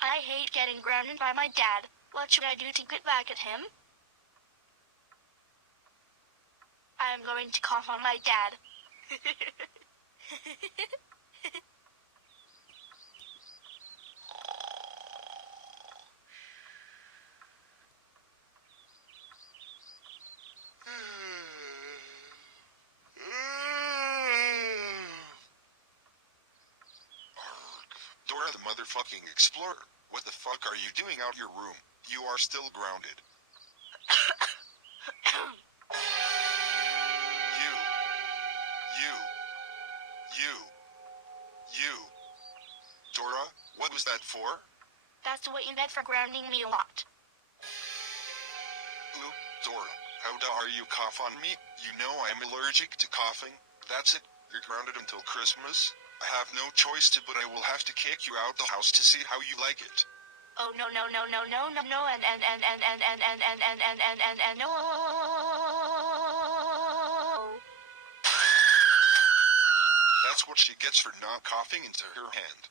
I hate getting grounded by my dad. What should I do to get back at him? I am going to cough on my dad. Dora the motherfucking explorer. What the fuck are you doing out your room? You are still grounded. You. Dora, what was that for? That's what you meant for grounding me a lot. Oop, Dora, how dare you cough on me? You know I'm allergic to coughing. That's it, you're grounded until Christmas. I have no choice but I will have to kick you out the house to see how you like it. Oh no, and no. That's what she gets for not coughing into her hand.